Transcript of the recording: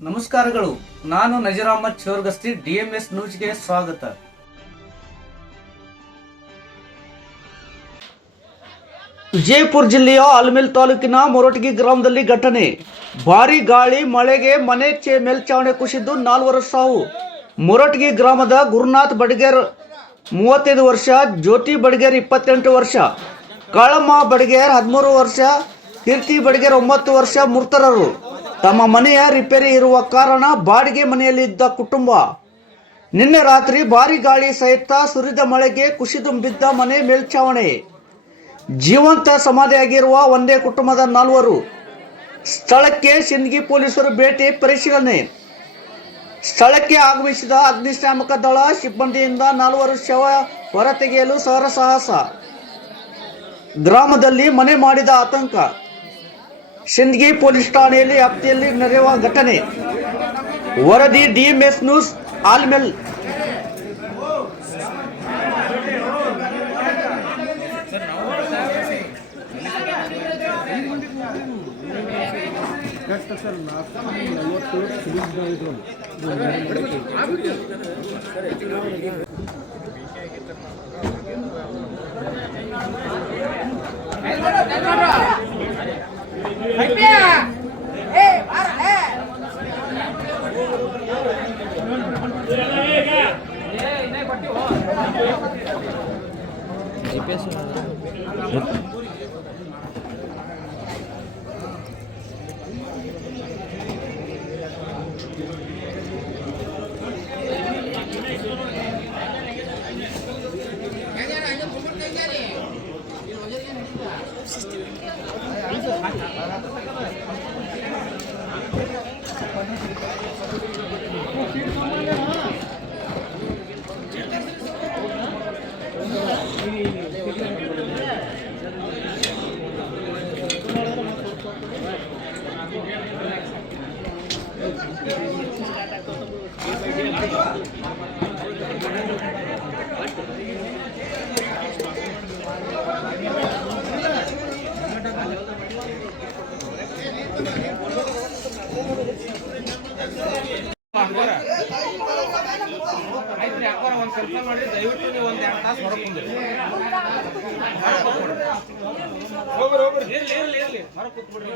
ನಮಸ್ಕಾರಗಳು. ನಾನು ನಜೀರ್ ಅಹಮದ್ ಚೋರ್ಗಸ್ತಿ, DMS ನ್ಯೂಸ್ಗೆ ಸ್ವಾಗತ. ವಿಜಯಪುರ ಜಿಲ್ಲೆಯ ಆಲಮೇಲ ತಾಲೂಕಿನ ಮೊರಟಗಿ ಗ್ರಾಮದಲ್ಲಿ ಘಟನೆ. ಭಾರೀ ಗಾಳಿ ಮಳೆಗೆ ಮನೆ ಮೇಲ್ಛಾವಣಿ ಕುಸಿದು 4 ಸಾವು. ಮೊರಟಗಿ ಗ್ರಾಮದ ಗುರುನಾಥ್ ಬಡಗೇರ್ 35 ವರ್ಷ, ಜ್ಯೋತಿ ಬಡಗೇರ್ 28 ವರ್ಷ, ಕಾಳಮ್ಮ ಬಡಗೇರ್ 13 ವರ್ಷ, ಕೀರ್ತಿ ಬಡಗೇರ್ 9 ವರ್ಷ ಮೃತರರು. ತಮ್ಮ ಮನೆಯ ರಿಪೇರಿ ಇರುವ ಕಾರಣ ಬಾಡಿಗೆ ಮನೆಯಲ್ಲಿ ಇದ್ದ ಕುಟುಂಬ. ನಿನ್ನೆ ರಾತ್ರಿ ಭಾರೀ ಗಾಳಿ ಸಹಿತ ಸುರಿದ ಮಳೆಗೆ ಕುಸಿದು ಬಿದ್ದ ಮನೆ ಮೇಲ್ಛಾವಣಿ. ಜೀವಂತ ಸಮಾಧಿಯಾಗಿರುವ ಒಂದೇ ಕುಟುಂಬದ 4. ಸ್ಥಳಕ್ಕೆ ಸಿಂದಗಿ ಪೊಲೀಸರು ಭೇಟಿ ಪರಿಶೀಲನೆ. ಸ್ಥಳಕ್ಕೆ ಆಗಮಿಸಿದ ಅಗ್ನಿಶಾಮಕ ದಳ ಸಿಬ್ಬಂದಿಯಿಂದ 4 ಶವ ಹೊರತೆಗೆಯಲು ಸಾಹಸ. ಗ್ರಾಮದಲ್ಲಿ ಮನೆ ಮಾಡಿದ ಆತಂಕ. ಸಿಂದಗಿ ಪೊಲೀಸ್ ಠಾಣೆಯಲ್ಲಿ ವ್ಯಾಪ್ತಿಯಲ್ಲಿ ನಡೆಯುವ ಘಟನೆ. ವರದಿ DMS ನ್ಯೂಸ್, ಆಲಮೇಲ. ಆಯ್ತ್ರಿ ಅಕ್ಕೋರ ಒಂದು ಕೆಲಸ ಮಾಡಿ, ದಯವಿಟ್ಟು ನೀವು ಒಂದು 2 ತಾಸು ಹೊರಗೆ ಕುಂದ್ರಿ. ಹೋಗ್ರಿ ಹೊರಗೆ ಕೂತ್ಬಿಡ್ರಿ.